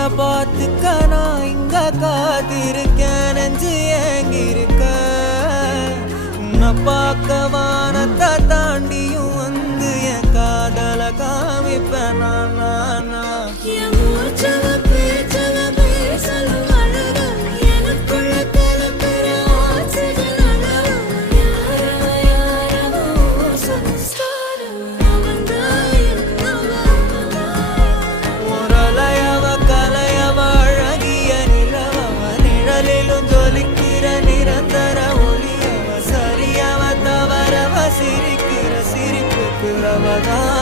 உன்னை பார்த்துக்க நான் இங்க காத்திருக்கேன், நெஞ்சு ஏங்கிருக்க. உன்னை பார்க்க வானத்தை தாண்டியும் வந்து என் காதல காமிப்பேன் நான். நிரந்தர ஒளியவ, சரியவ தவறவ, சிரிக்கிற சிரிப்புக்கு அவதான்